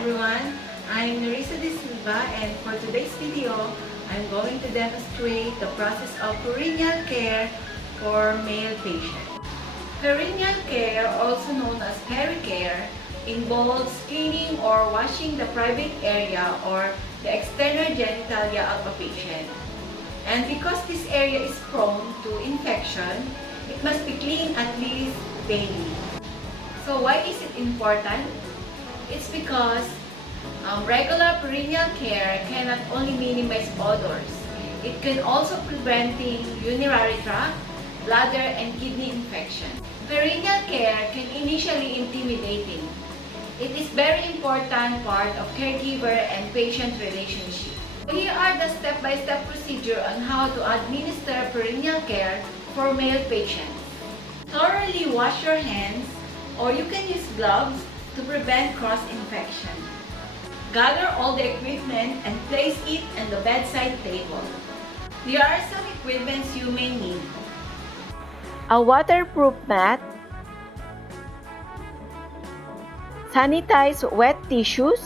everyone, I'm Narisa De Silva, and for today's video, I'm going to demonstrate the process of perineal care for male patients. Perineal care, also known as pericare, involves cleaning or washing the private area or the external genitalia of a patient. And because this area is prone to infection, it must be cleaned at least daily. So why is it important? It's because regular perineal care cannot only minimize odors, it can also preventing urinary tract, bladder, and kidney infection. Perineal care can initially intimidating. It is very important part of caregiver and patient relationship. Here are the step-by-step procedure on how to administer perineal care for male patients. Thoroughly wash your hands, or you can use gloves to prevent cross-infection. Gather all the equipment and place it on the bedside table. There are some equipments you may need. A waterproof mat, sanitized wet tissues,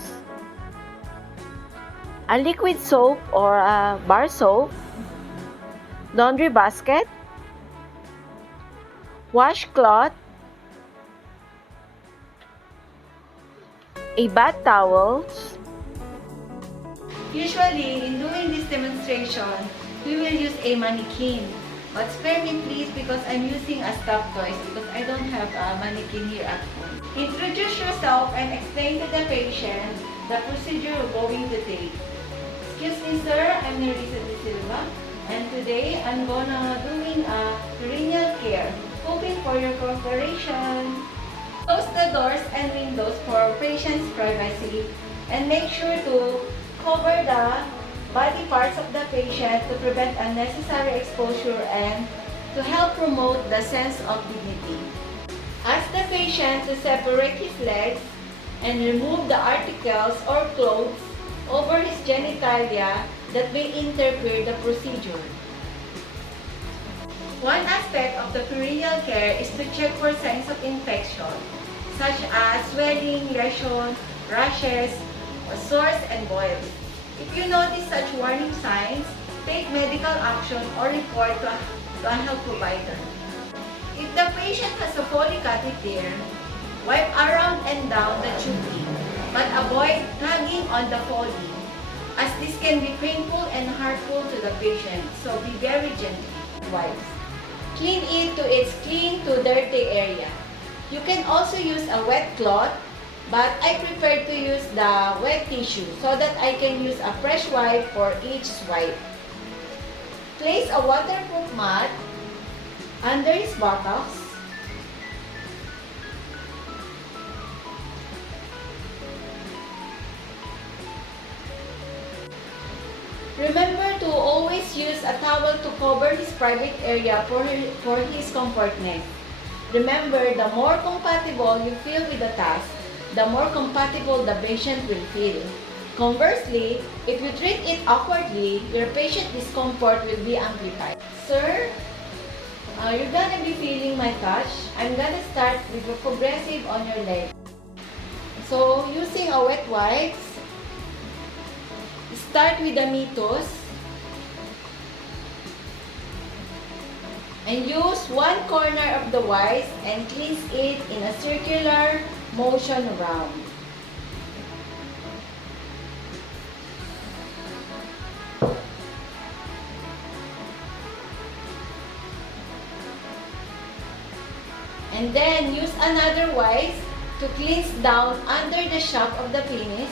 a liquid soap or a bar soap, laundry basket, washcloth, a bath towels. Usually, in doing this demonstration, we will use a mannequin. But spare me please because I'm using a stuffed toys because I don't have a mannequin here at home. Introduce yourself and explain to the patient the procedure you're going to take. Excuse me sir, I'm Narisa De Silva, and today I'm gonna doing a perineal care. Hoping for your cooperation. Close the doors and windows for patient's privacy, and make sure to cover the body parts of the patient to prevent unnecessary exposure and to help promote the sense of dignity. Ask the patient to separate his legs and remove the articles or clothes over his genitalia that may interfere the procedure. One aspect of the perineal care is to check for signs of infection, such as swelling, lesion, rashes, sores, and boils. If you notice such warning signs, take medical action or report to a health provider. If the patient has a Foley catheter, wipe around and down the tubing, but avoid tugging on the Foley, as this can be painful and harmful to the patient, so be very gentle. Wipes. Clean it to its clean to dirty area. You can also use a wet cloth, but I prefer to use the wet tissue so that I can use a fresh wipe for each swipe. Place a waterproof mat under his buttocks. Remember to always use a towel to cover his private area for his comfortness. Remember, the more compatible you feel with the task, the more compatible the patient will feel. Conversely, if you treat it awkwardly, your patient discomfort will be amplified. Sir, you're gonna be feeling my touch. I'm gonna start with a progressive on your leg. So, using a wet wipes, start with the meatus and use one corner of the wipes and cleanse it in a circular motion around. And then use another wipe to cleanse down under the shaft of the penis.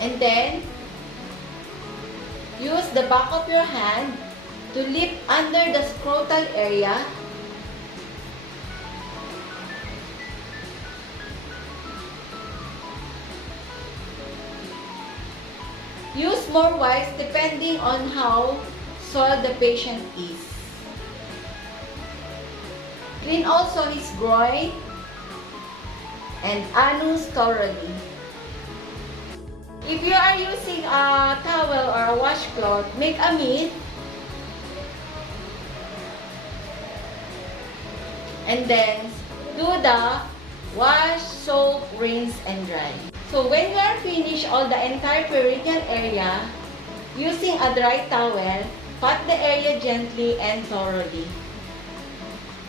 And then, use the back of your hand to lift under the scrotal area. Use more wipes depending on how soiled the patient is. Clean also his groin and anus thoroughly. If you are using a towel or a washcloth, make a mitt and then do the wash, soak, rinse, and dry. So when you are finished all the entire perineal area, using a dry towel, pat the area gently and thoroughly.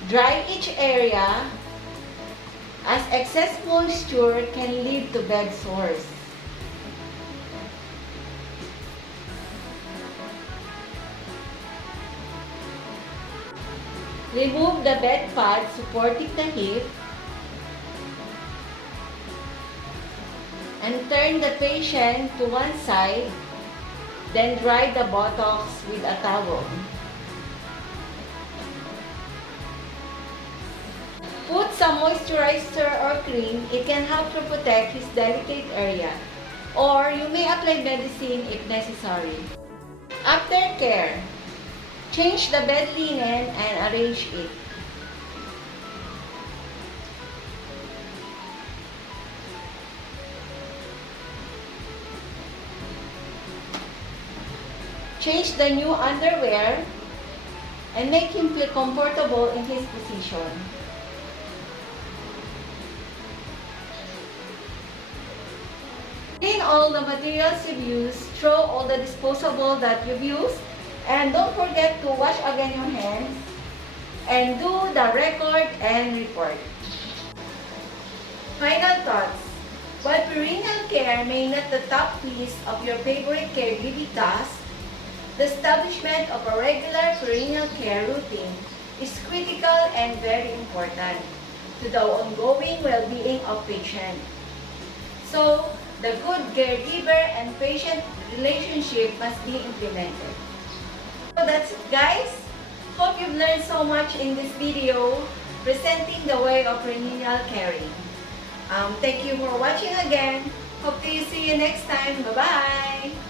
Dry each area as excess moisture can lead to bed sores. Remove the bed pad supporting the hip and turn the patient to one side, then dry the buttocks with a towel. Put some moisturizer or cream. It can help to protect his delicate area. Or you may apply medicine if necessary. Aftercare. Change the bed linen and arrange it. Change the new underwear and make him feel comfortable in his position. Clean all the materials you've used, throw all the disposable that you've used, and don't forget to wash again your hands and do the record and report. Final thoughts. While perineal care may not the top list of your favorite caregiving tasks, the establishment of a regular perineal care routine is critical and very important to the ongoing well-being of patient. So, the good caregiver and patient relationship must be implemented. So that's it, guys. Hope you've learned so much in this video presenting the way of perineal caring. Thank you for watching again. Hope to see you next time. Bye-bye!